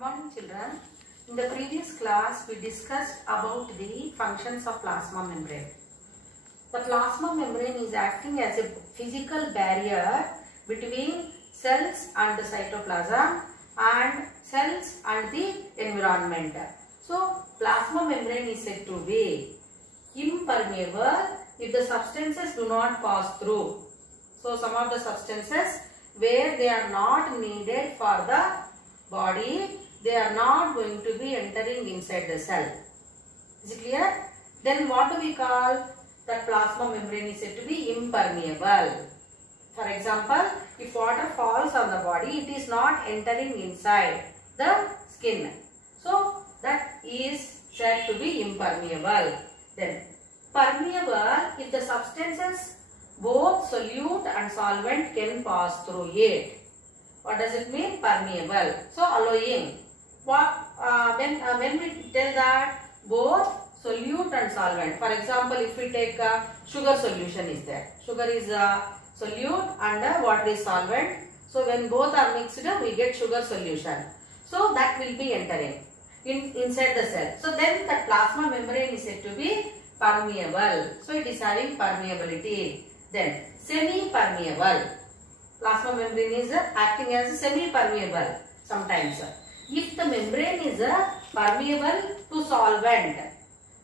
Morning children. In the previous class we discussed about the functions of plasma membrane. The plasma membrane is acting as a physical barrier between cells and the cytoplasm and cells and the environment. So plasma membrane is said to be impermeable if the substances do not pass through. So some of the substances where they are not needed for the body, they are not going to be entering inside the cell. Is it clear? Then what do we call that plasma membrane is said to be impermeable. For example, if water falls on the body, it is not entering inside the skin. So that is said to be impermeable. Then permeable if the substances both solute and solvent can pass through it. What does it mean? Permeable. So allowing. When we tell that both solute and solvent. For example, if we take sugar solution is there. Sugar is solute and water is solvent. So when both are mixed, we get sugar solution. So that will be entering inside the cell. So then the plasma membrane is said to be permeable. So it is having permeability. Then semi-permeable. Plasma membrane is acting as semi-permeable sometimes. If the membrane is permeable to solvent,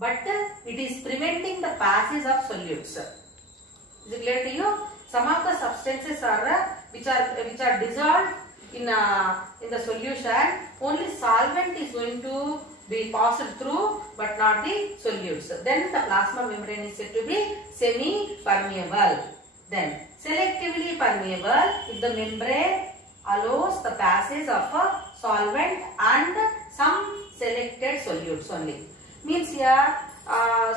but it is preventing the passage of solutes. Is it clear to you? Some of the substances are which are dissolved in the solution. Only solvent is going to be passed through, but not the solutes. Then the plasma membrane is said to be semi-permeable. Then selectively permeable if the membrane allows the passage of a solvent and some selected solutes only. Means here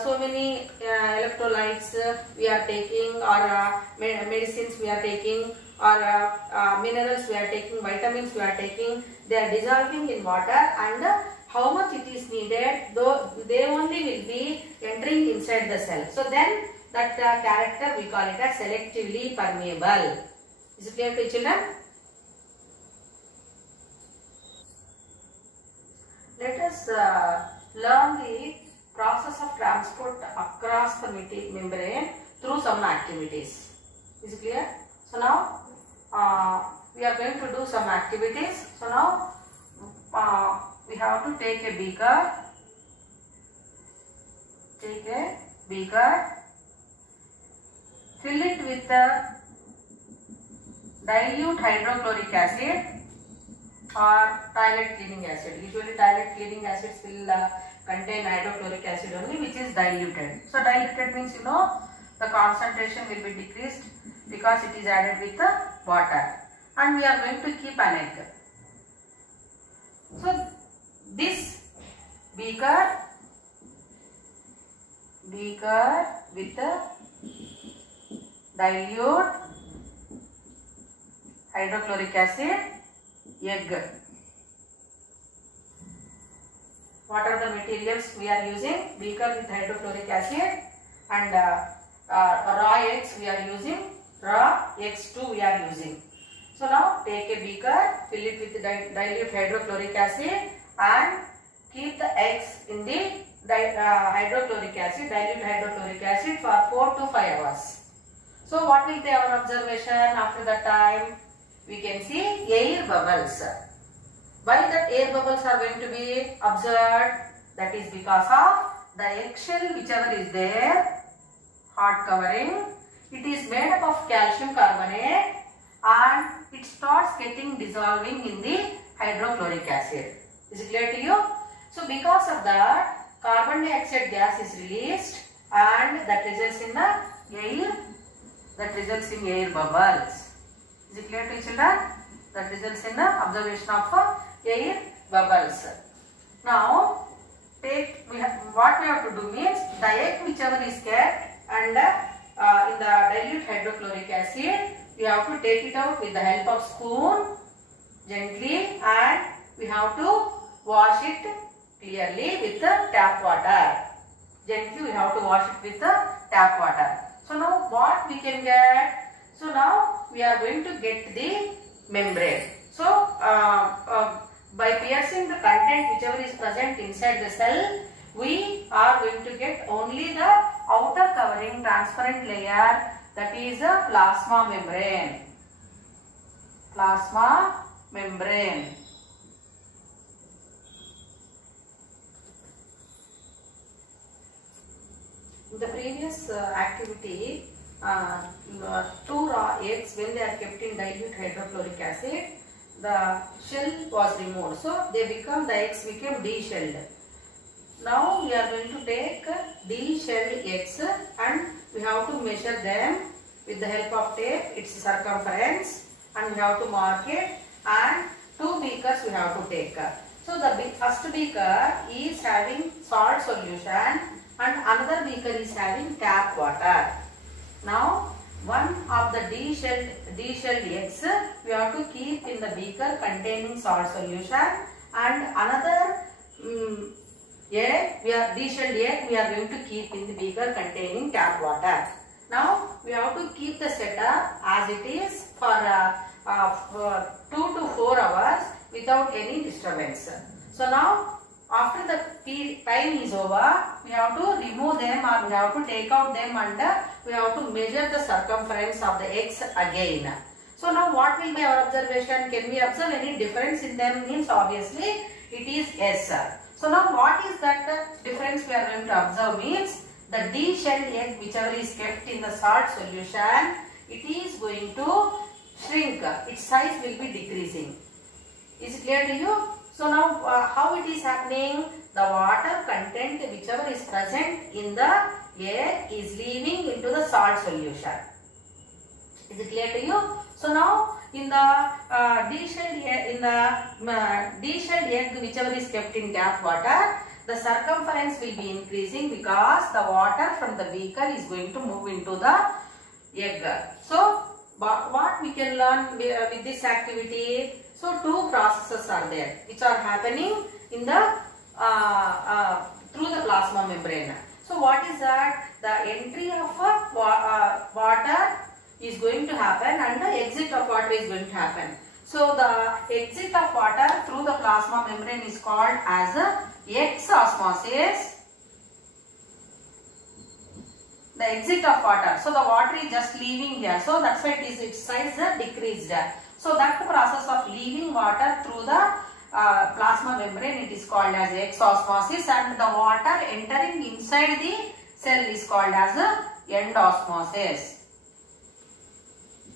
so many electrolytes we are taking, or medicines we are taking, or minerals we are taking, vitamins we are taking. They are dissolving in water, and how much it is needed, though they only will be entering inside the cell. So then that character we call it as selectively permeable. Is it clear to children? Let us learn the process of transport across the membrane through some activities. Is it clear? So now we are going to do some activities. So now we have to take a beaker. Fill it with dilute hydrochloric acid or toilet cleaning acid. Usually toilet cleaning acids will contain hydrochloric acid only, which is diluted. So diluted means the concentration will be decreased because it is added with the water. And we are going to keep an egg. So this beaker with the dilute hydrochloric acid, egg. What are the materials we are using? Beaker with hydrochloric acid, and raw eggs we are using. Raw eggs too we are using. So now take a beaker, fill it with dilute hydrochloric acid, and keep the eggs in the dilute hydrochloric acid for 4 to 5 hours. So what will be our observation after that time? We can see air bubbles. Why that air bubbles are going to be observed? That is because of the eggshell whichever is there, hard covering. It is made up of calcium carbonate and it starts getting dissolving in the hydrochloric acid. Is it clear to you? So because of that, carbon dioxide gas is released and that results in air bubbles. Is it clear to children? That results in the observation of air bubbles. Now, what we have to do means the egg whichever is kept and in the dilute hydrochloric acid, we have to take it out with the help of spoon gently, and we have to wash it clearly with the tap water. Gently we have to wash it with the tap water. So now what we can get? So now we are going to get the membrane. So by piercing content whichever is present inside the cell, we are going to get only the outer covering transparent layer, that is a plasma membrane. Plasma membrane. In the previous activity, two raw eggs, when they are kept in dilute hydrochloric acid, the shell was removed. So the eggs became de-shelled. Now we are going to take de-shelled eggs and we have to measure them with the help of tape, its circumference, and we have to mark it, and 2 beakers we have to take. So the first beaker is having salt solution and another beaker is having tap water. Now one of the de-shelled eggs we have to keep in the beaker containing salt solution, and another de-shelled egg we are going to keep in the beaker containing tap water. Now we have to keep the setup as it is for 2 to 4 hours without any disturbance. So now after the time is over, we have to remove them, or we have to take out them, and we have to measure the circumference of the eggs again. So now what will be our observation? Can we observe any difference in them? Means obviously it is yes. So now what is that difference we are going to observe? Means the de-shelled egg whichever is kept in the salt solution, it is going to shrink. Its size will be decreasing. Is it clear to you? So now how it is happening? The water content whichever is present in the egg is leaving into the salt solution. Is it clear to you? So now in the de-shelled egg whichever is kept in tap water, the circumference will be increasing because the water from the beaker is going to move into the egg. So what we can learn with this activity? So 2 processes are there which are happening in the through the plasma membrane. So what is that? The entry of water is going to happen and the exit of water is going to happen. So the exit of water through the plasma membrane is called as X osmosis. The exit of water. So the water is just leaving here. So that's why its size decreased. So that process of leaving water through the plasma membrane, it is called as X osmosis, and the water entering inside the cell is called as end osmosis.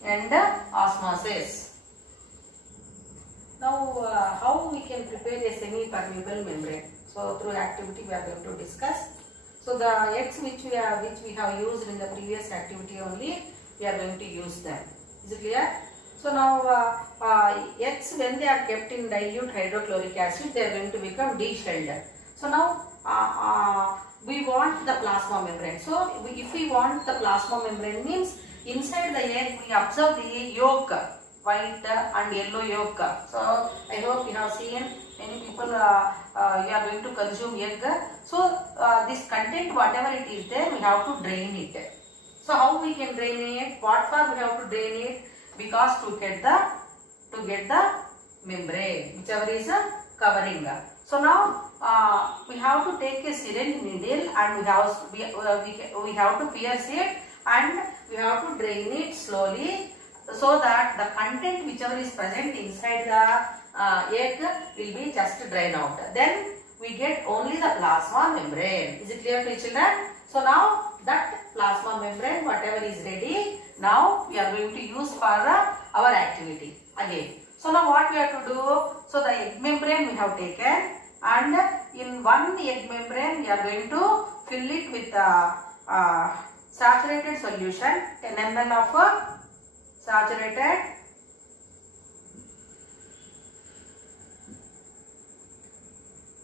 End osmosis. Now how we can prepare a semi-permeable membrane? So through activity we are going to discuss. So the X which we have used in the previous activity only, we are going to use them. Is it clear? So now X, when they are kept in dilute hydrochloric acid, they are going to become de-shelled. So now we want the plasma membrane. So if we want the plasma membrane, means inside the egg we observe the yolk, white and yellow yolk. So I hope you have seen many people you are going to consume egg. So this content whatever it is there, we have to drain it. So how we can drain it? What for we have to drain it? Because to get the membrane whichever is covering. So now we have to take a syringe needle and we have to pierce it and we have to drain it slowly, so that the content whichever is present inside the egg will be just drain out. Then we get only the plasma membrane. Is it clear to you, children? So now that plasma membrane whatever is ready, now we are going to use for our activity again. So now what we have to do? So the egg membrane we have taken, and in one egg membrane we are going to fill it with saturated solution, 10 ml of saturated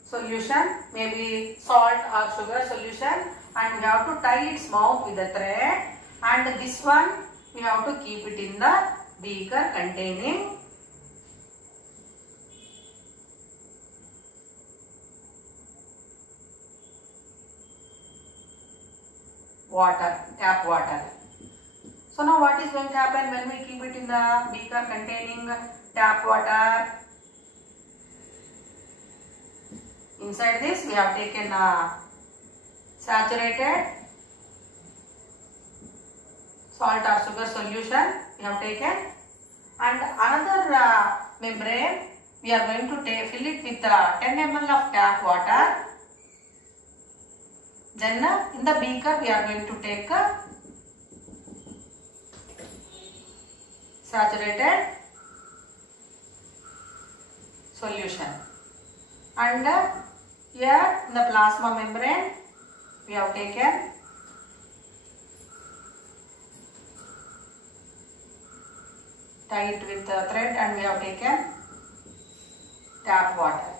solution, maybe salt or sugar solution, and we have to tie its mouth with a thread, and this one we have to keep it in the beaker containing water, tap water. So now what is going to happen when we keep it in the beaker containing tap water? inside this we have taken saturated salt or sugar solution we have taken, and another membrane we are going to fill it with 10 ml of tap water. Then in the beaker we are going to take saturated solution, and here in the plasma membrane we have taken tie it with the thread, and we have taken tap water.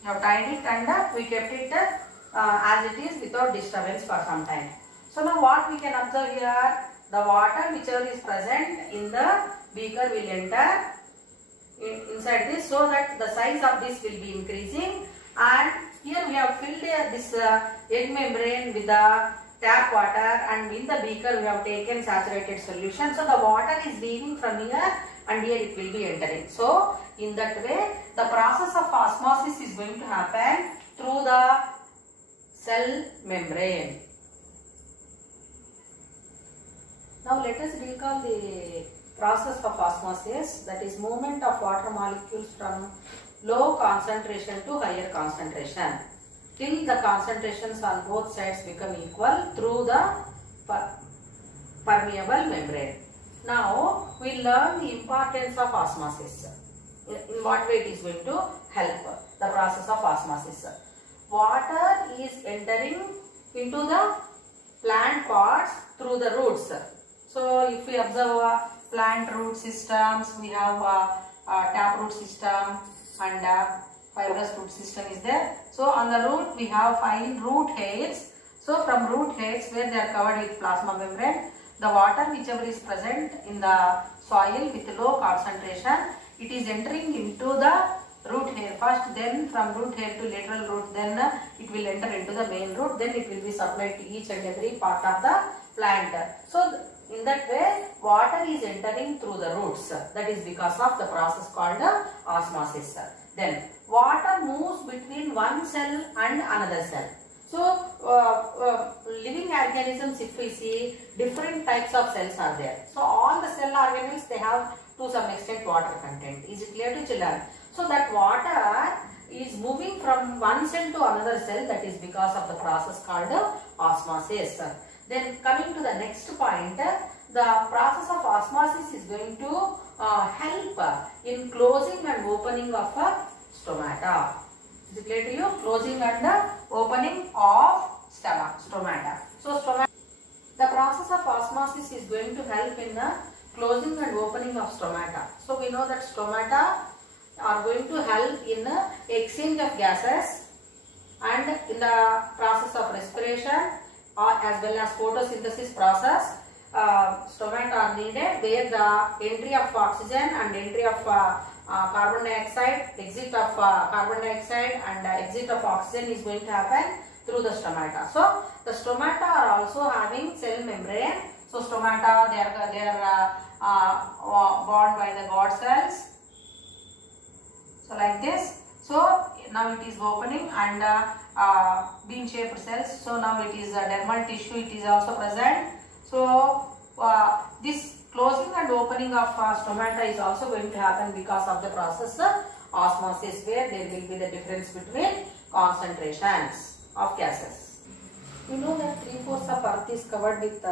We have tied it and we kept it as it is without disturbance for some time. So now what we can observe here, the water whichever is present in the beaker will enter inside this, so that the size of this will be increasing, and here we have filled this egg membrane with the tap water, and in the beaker we have taken saturated solution. So the water is leaving from here and here it will be entering. So in that way the process of osmosis is going to happen through the cell membrane. Now let us recall the process of osmosis, that is movement of water molecules from low concentration to higher concentration till the concentrations on both sides become equal through the permeable membrane. Now we learn the importance of osmosis. In what way it is going to help the process of osmosis. Water is entering into the plant pots through the roots. So if we observe plant root systems, we have tap root system and fibrous root system is there. So on the root we have fine root hairs. So from root hairs where they are covered with plasma membrane, the water whichever is present in the soil with low concentration, it is entering into the root hair first, then from root hair to lateral root, then it will enter into the main root, then it will be supplied to each and every part of the plant. So in that way water is entering through the roots, that is because of the process called osmosis. Then water moves between one cell and another cell. So living organisms, if we see, different types of cells are there. So all the cell organelles, they have to some extent water content. Is it clear to children? So that water is moving from one cell to another cell, that is because of the process called osmosis. Then coming to the next point, the process of osmosis is going to help in closing and opening of stomata. Is it clear to you? Closing and opening of stomata. So the process of osmosis is going to help in the closing and opening of stomata. So we know that stomata are going to help in the exchange of gases and in the process of respiration as well as photosynthesis process. Stomata are needed where the entry of oxygen and entry of carbon dioxide, exit of carbon dioxide and exit of oxygen is going to happen through the stomata. So the stomata are also having cell membrane. So stomata, they are bound by the God cells. So like this. So now it is opening and bean shaped cells. So now it is dermal tissue, it is also present. So this closing and opening of stomata is also going to happen because of the process osmosis, where there will be the difference between concentrations of gases. We know that 3/4 of earth is covered with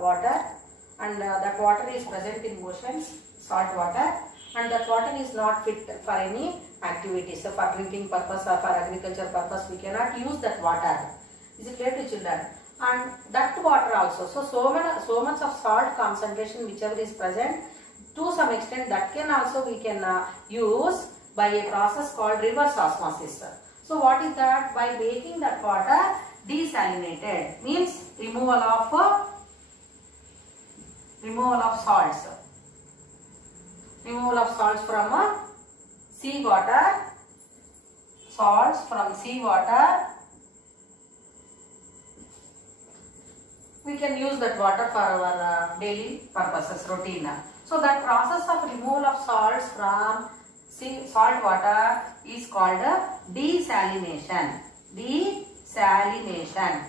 water, and that water is present in oceans, salt water, and that water is not fit for any activities. So for drinking purpose or for agriculture purpose, we cannot use that water. Is it clear to children? And that water also, so much of salt concentration whichever is present, to some extent that can also we can use by a process called reverse osmosis. So what is that? By making that water desalinated, means removal of salts. Removal of salts from sea water. Salts from sea water. We can use that water for our daily purposes, routine. So that process of removal of salts from salt water is called desalination. Desalination.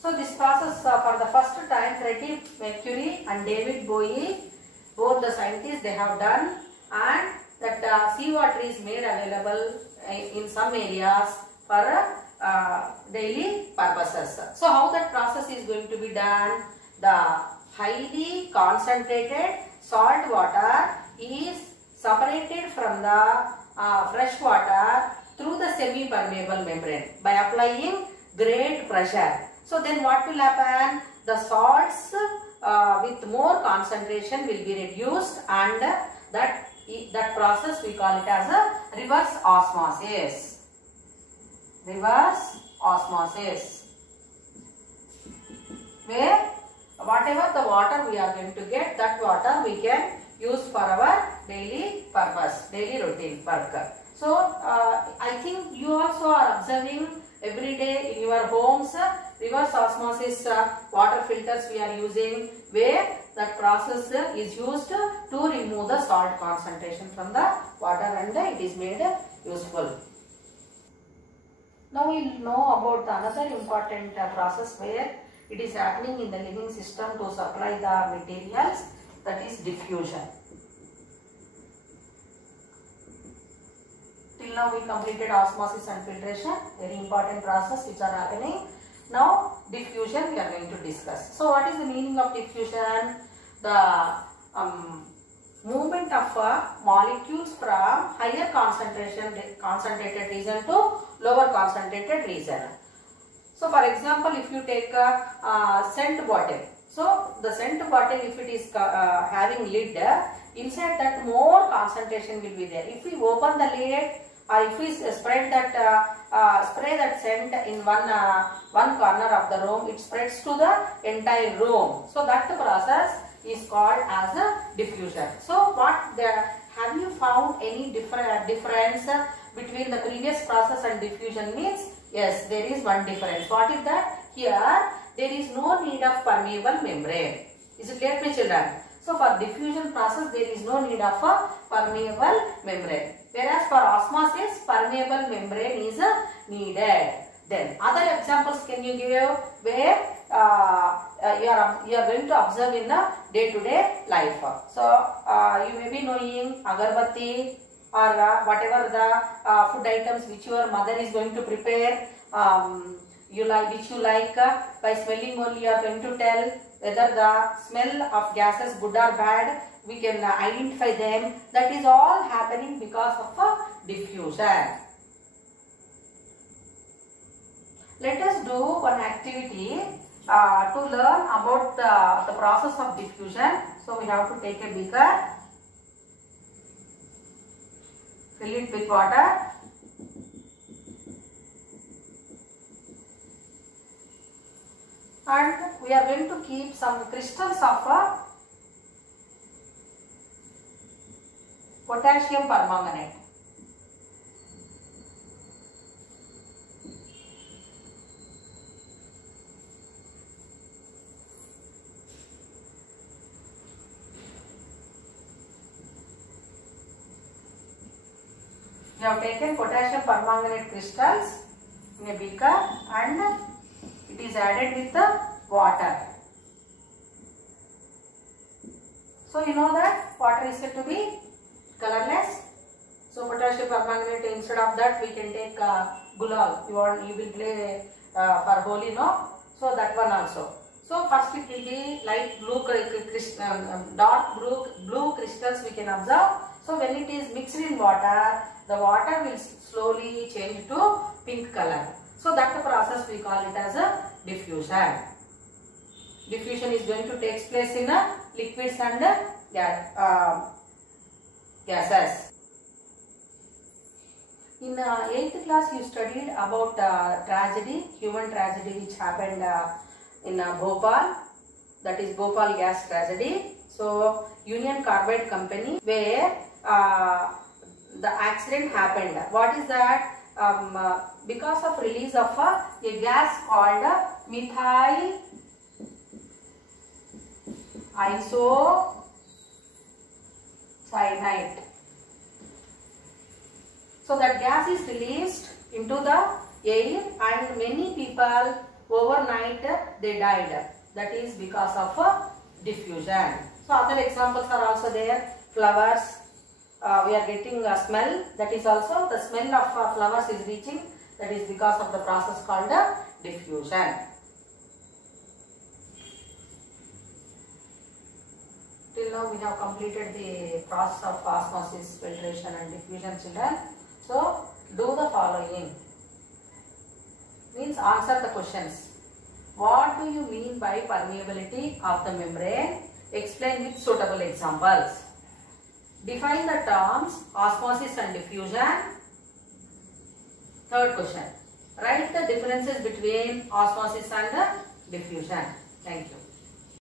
So this process for the first time Freddie Mercury and David Bowie, both the scientists, they have done, and that seawater is made available in some areas for daily purposes. So how that process is going to be done? The highly concentrated salt water is separated from the fresh water through the semi-permeable membrane by applying great pressure. So then what will happen? The salts with more concentration will be reduced, and that process we call it as a reverse osmosis. Reverse osmosis, where whatever the water we are going to get, that water we can use for our daily purpose, daily routine work. So I think you also are observing every day in your homes reverse osmosis water filters we are using, where that process is used to remove the salt concentration from the water, and it is made useful. Now we will know about another important process where it is happening in the living system to supply the materials, that is diffusion. Till now we completed osmosis and filtration, very important process which are happening. Now diffusion we are going to discuss. So what is the meaning of diffusion? The movement of molecules from higher concentrated region to lower concentrated region. So for example, if you take a scent bottle, so the scent bottle, if it is having lid, inside that more concentration will be there. If we open the lid, or if we spread that spray that scent in one corner of the room, it spreads to the entire room. So that process is called as a diffusion. So have you found any difference between the previous process and diffusion? Means yes, there is one difference. What is that? Here there is no need of permeable membrane. Is it clear, my children? So for diffusion process there is no need of a permeable membrane. Whereas for osmosis, permeable membrane is needed. Then other examples can you give where you are going to observe in the day-to-day life. So you may be knowing agarbatti or whatever the food items which your mother is going to prepare, which you like. By smelling only you are going to tell whether the smell of gases good or bad. We can identify them. That is all happening because of diffusion. Let us do one activity to learn about the process of diffusion. So we have to take a beaker, fill it with water, and we are going to keep some crystals of potassium permanganate. We have taken potassium permanganate crystals in a beaker and it is added with the water. So you know that water is said to be colorless. So potassium permanganate, instead of that we can take gulal. You will play for Holi, no? So that one also. So first it will be light blue, dark blue crystals we can observe. So when it is mixed in water, the water will slowly change to pink color. So that process we call it as a diffusion. Diffusion is going to take place in liquids and gases. In 8th class you studied about tragedy, human tragedy which happened in Bhopal, that is Bhopal gas tragedy. So Union Carbide Company, where the accident happened. What is that? Because of release of a gas called methyl cyanide. So that gas is released into the air and many people overnight they died. That is because of diffusion. So other examples are also there. Flowers, we are getting a smell. That is also the smell of flowers is reaching. That is because of the process called diffusion. Till now we have completed the process of osmosis, filtration and diffusion, children. So do the following. Means answer the questions. What do you mean by permeability of the membrane? Explain with suitable examples. Define the terms osmosis and diffusion. Third question. Write the differences between osmosis and diffusion. Thank you.